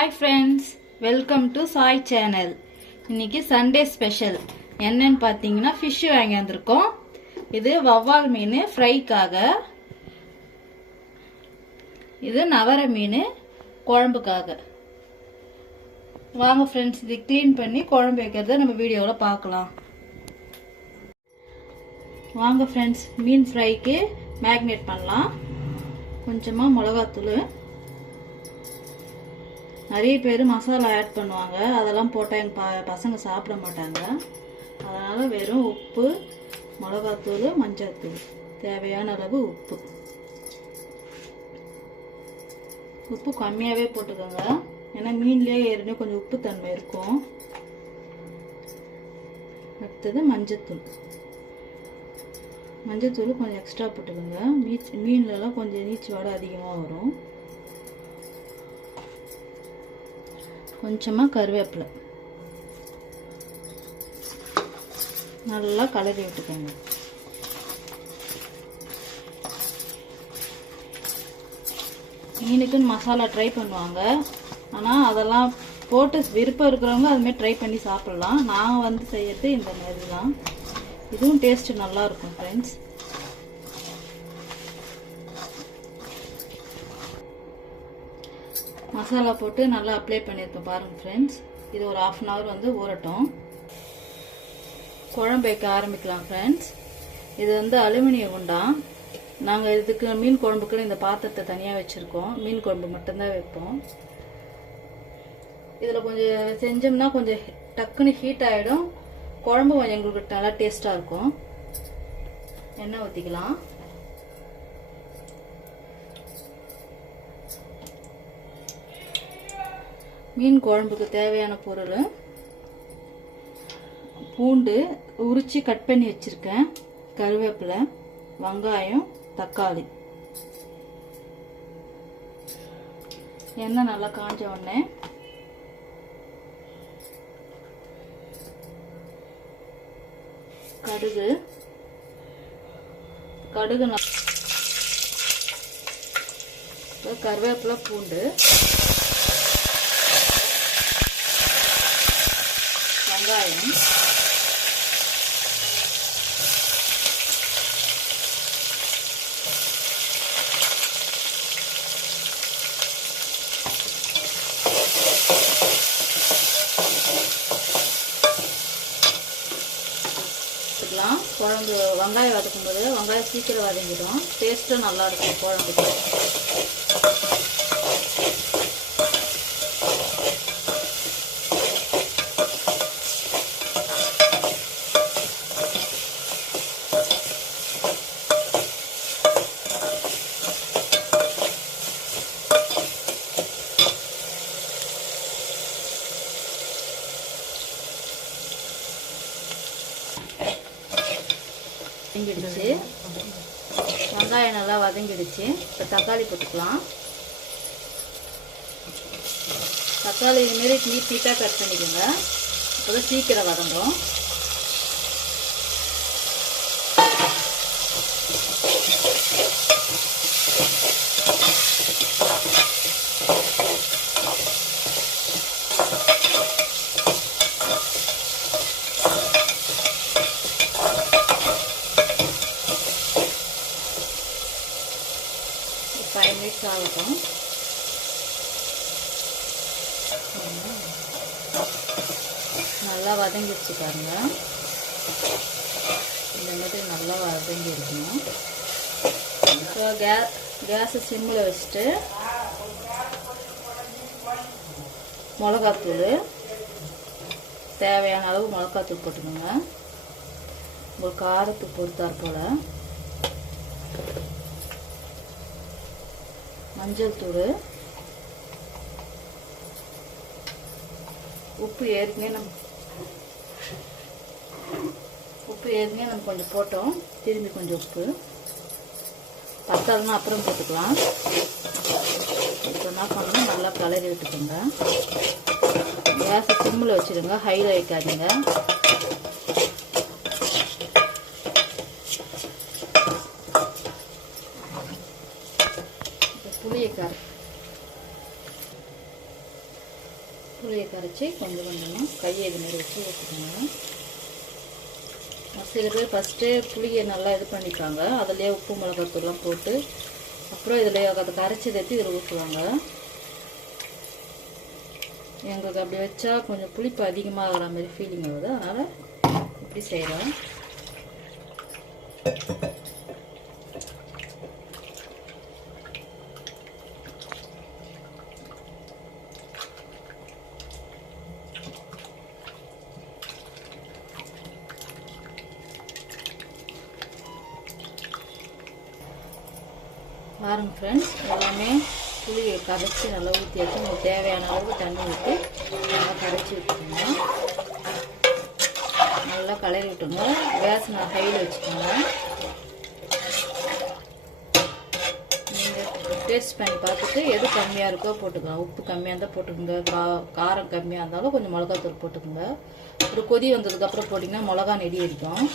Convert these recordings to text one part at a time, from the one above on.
Hi friends, welcome to Sai channel. இன்னைக்கு Sunday special என்னன்னு பார்த்தீங்கன்னா ஃபிஷ் வாங்கி வந்திருக்கோம். இது வவ்வால் மீன் ஃப்ரைக்காக, இது நவர மீன் குழம்புக்காக. வாங்க ஃப்ரெண்ட்ஸ், இது க்ளீன் பண்ணி குழம்பு வைக்கிறத நம்ம வீடியோவில் பார்க்கலாம். வாங்க ஃப்ரெண்ட்ஸ், மீன் ஃப்ரைக்கு மேக்னேட் பண்ணலாம். கொஞ்சமாக மிளகாத்தூள், நிறைய பேர் மசாலா ஆட் பண்ணுவாங்க, அதெல்லாம் போட்டால் எங்கள் பசங்க சாப்பிட மாட்டாங்க. அதனால் வெறும் உப்பு, மிளகாத்தூள், மஞ்சள்தூள், தேவையான அளவு உப்பு. உப்பு கம்மியாகவே போட்டுக்கோங்க, ஏன்னா மீன்லேயே ஏற்கனவே கொஞ்சம் உப்பு தன்மை இருக்கும். அடுத்தது மஞ்சள்தூள். மஞ்சள்தூள் கொஞ்சம் எக்ஸ்ட்ரா போட்டுக்கோங்க, மீன்லலாம் கொஞ்சம் நீச்சு வாடை அதிகமாக வரும். கொஞ்சமாக கருவேப்பிலை நல்லா கலரி விட்டுக்கோங்க. மீனுக்குன்னு மசாலா ட்ரை பண்ணுவாங்க, ஆனால் அதெல்லாம் போட்டு விருப்பம் இருக்கிறவங்க அதுமாதிரி ட்ரை பண்ணி சாப்பிட்லாம். நான் செய்யறது இந்த மாதிரி தான். இதுவும் டேஸ்ட்டு நல்லாயிருக்கும் ஃப்ரெண்ட்ஸ். மசாலா போட்டு நல்லா அப்ளை பண்ணியிருக்கேன் பாருங்கள் ஃப்ரெண்ட்ஸ். இது ஒரு 1/2 அன் ஹவர் ஊறட்டும். குழம்பு வைக்க ஆரம்பிக்கலாம் ஃப்ரெண்ட்ஸ். இது அலுமினியம் குண்டான். நாங்கள் இதுக்கு மீன் குழம்புக்கு இந்த பாத்திரத்தை தனியாக வச்சுருக்கோம். மீன் குழம்பு மட்டும்தான் வைப்போம். இதில் கொஞ்சம் செஞ்சோம்னா கொஞ்சம் டக்குன்னு ஹீட் ஆகிடும். குழம்பு கொஞ்சம் எங்களுக்கு நல்லா டேஸ்ட்டாக இருக்கும். எண்ணெய் ஊற்றிக்கலாம். மீன் குழம்புக்கு தேவையான பொருள்: பூண்டு உரிச்சு கட் பண்ணி வச்சிருக்கேன், கருவேப்பிலை, வெங்காயம், தக்காளி. எண்ணெய் நல்லா காஞ்ச உடனே கடுகு கருவேப்பிலை, பூண்டு, வெங்காயம், குழம்பு. வெங்காயம் வதக்கும் போது வெங்காயம் சீக்கிரம் வதங்கிடும், டேஸ்ட்டும் நல்லா இருக்கும் குழம்புக்கு. வதங்கிடுச்சு, வெங்காயம் நல்லா வதங்கிடுச்சு. இப்போ தக்காளி போட்டுக்கலாம். தக்காளி இதுமாரி நீட்டாக கட் பண்ணிக்கோங்க, அப்போதான் சீக்கிரம் வதங்கும். ஆகட்டும். நல்லா வதங்கிடுச்சு பாருங்க. இந்த மாதிரி நல்லா வதங்கி இருக்கணும். ஸோ கேஸை சிம்மில் வச்சுட்டு மிளகாத்தூள், தேவையான அளவு மிளகாத்தூள் போட்டுக்கோங்க. உங்களுக்கு காரத்துக்கு பொறுத்தாற் போல். மஞ்சள் தூள், உப்பு ஏற்கனவே நம்ம கொஞ்சம் போட்டோம், திரும்பி கொஞ்சம் உப்பு. பத்தாதுன்னா அப்புறம் போட்டுக்கலாம். இப்போ என்ன பண்ணணும், நல்லா கலரி விட்டுக்கோங்க. கேஸை சிம்மில் வச்சுடுங்க, ஹையில் வைக்காதீங்க. புளியை புளியை கரைச்சி கொஞ்சம் கொஞ்சமாக கையை இது மாதிரி வச்சு ஊற்றிக்கோங்க. சில பேர் ஃபஸ்ட்டே புளியை நல்லா இது பண்ணிப்பாங்க, அதிலே உப்பு மிளகாத்தூள்லாம் போட்டு அப்புறம் இதில் அதை கரைச்சி தட்டி இதில் ஊற்றுவாங்க. எங்களுக்கு அப்படி வச்சா கொஞ்சம் புளிப்பு அதிகமாகிற மாதிரி ஃபீலிங் ஆகுது, அதனால் இப்படி செய்கிறோம். பாருங்கள் ஃப்ரெண்ட்ஸ், எல்லாமே புளியை கரைச்சி நல்லா ஊற்றியாச்சு. உங்களுக்கு தேவையான அளவு தண்ணி ஊற்றி நல்லா கரைச்சி விட்டுருங்க. நல்லா கலரி விட்டுருங்க. கேஸ் நான் ஹையில் வச்சுக்கோங்க. நீங்கள் டேஸ்ட் பண்ணி பார்த்துட்டு எது கம்மியாக இருக்கோ போட்டுக்கலாம். உப்பு கம்மியாக இருந்தால் போட்டுக்கோங்க, காரம் கம்மியாக இருந்தாலும் கொஞ்சம் மிளகாத்தூள் போட்டுக்கோங்க. ஒரு கொதி வந்ததுக்கப்புறம் போட்டிங்கன்னா மிளகா நெடி அடிக்கும்.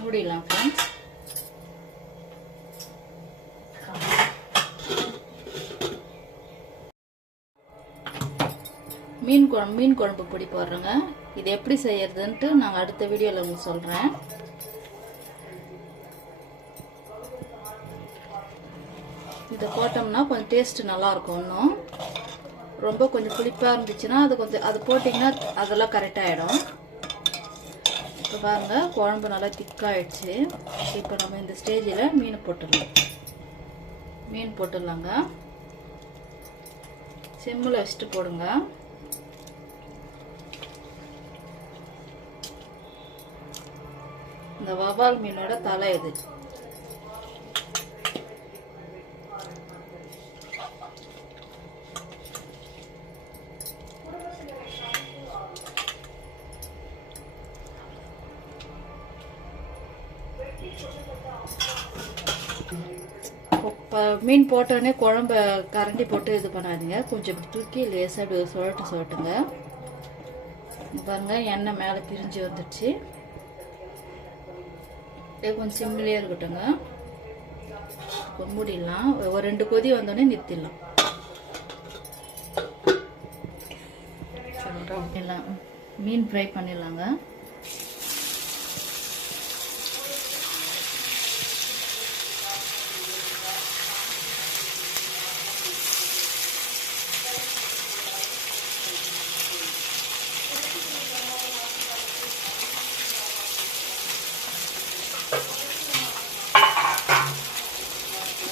மூடிடலாம் ஃப்ரெண்ட்ஸ். மீன் குழம்பு பொடி போடுறேங்க. இது எப்படி செய்யறதுன்ட்டு நாங்கள் அடுத்த வீடியோவில் உங்களுக்கு சொல்கிறேன். இதை போட்டோம்னா கொஞ்சம் டேஸ்ட்டு நல்லாயிருக்கும். இன்னும் ரொம்ப கொஞ்சம் புளிப்பாக இருந்துச்சுன்னா அது போட்டிங்கன்னா அதெல்லாம் கரெக்டாகிடும். இப்போ பாருங்கள், குழம்பு நல்லா திக்காகிடுச்சு. இப்போ நம்ம இந்த ஸ்டேஜில் மீன் போட்டுடலாங்க. சிம்மில் வச்சுட்டு போடுங்க. இந்த வவ்வால் மீனோட தலை இது. மீன் போட்டோடனே குழம்ப கரண்டி போட்டு இது பண்ணாதீங்க. கொஞ்சம் இப்படி தூக்கி லேசாக இப்படி சொல்லட்டுங்க. பாருங்க, எண்ணெய் மேலே பிரிஞ்சு வந்துடுச்சு. கொஞ்சம் சிம்மிலே இருக்கட்டுங்க. மூடிடலாம். ஒரு 2 கொதி வந்தோடனே நிறுத்திடலாம். மீன் ஃப்ரை பண்ணிடலாங்க.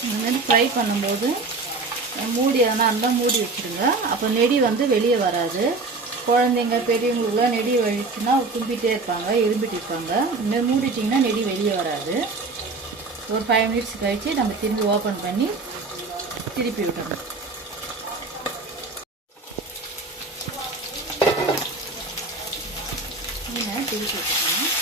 இந்த மாதிரி ஃப்ரை பண்ணும்போது மூடி எதனா இருந்தால் மூடி வச்சுருங்க. அப்போ நெடி வந்து வெளியே வராது. குழந்தைங்க பெரியவங்களுக்குலாம் நெடி வலிச்சுன்னா தும்பிட்டே இருப்பாங்க, எலும்பிட்டு இருப்பாங்க. இந்தமாதிரி மூடிட்டிங்கன்னா நெடி வெளியே வராது. ஒரு 5 மினிட்ஸ் கழித்து நம்ம திரும்பி ஓப்பன் பண்ணி திருப்பி விட்டணும். மீனை திருப்பி விட்டுக்கணும்.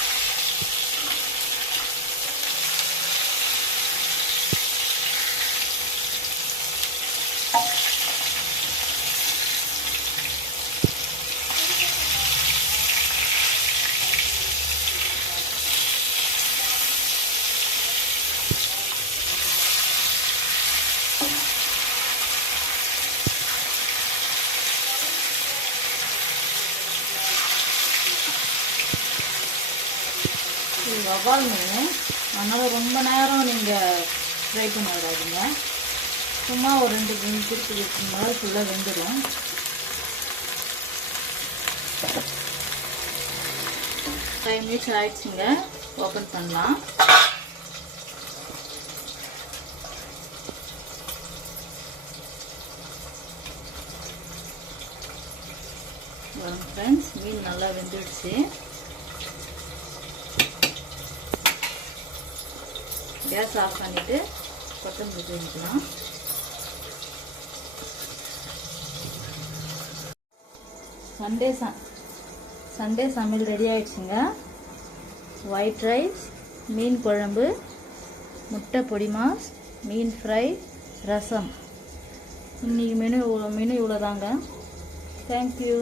இது வவ்வால் மீன், அதனால் ரொம்ப நேரம் நீங்கள் ஃப்ரை பண்ண விடாதீங்க. சும்மா ஒரு 2 திருப்பி வச்சுருந்தாலும் ஃபுல்லாக வெந்துடும். ஃபைவ் மினிட்ஸ் ஆயிடுச்சுங்க. ஓப்பன் பண்ணலாம். ஃப்ரெண்ட்ஸ், மீன் நல்லா வெந்துடுச்சு. கேஸ் ஆஃப் பண்ணிவிட்டு கொத்தமல்லி தூவிக்கலாம். சண்டே சமையல் ரெடி ஆயிடுச்சுங்க. ஒயிட் ரைஸ், மீன் குழம்பு, முட்டை பொடி மாஸ், மீன் ஃப்ரை, ரசம். இன்றைக்கி மெனு இவ்வளோதாங்க. தேங்க்யூ.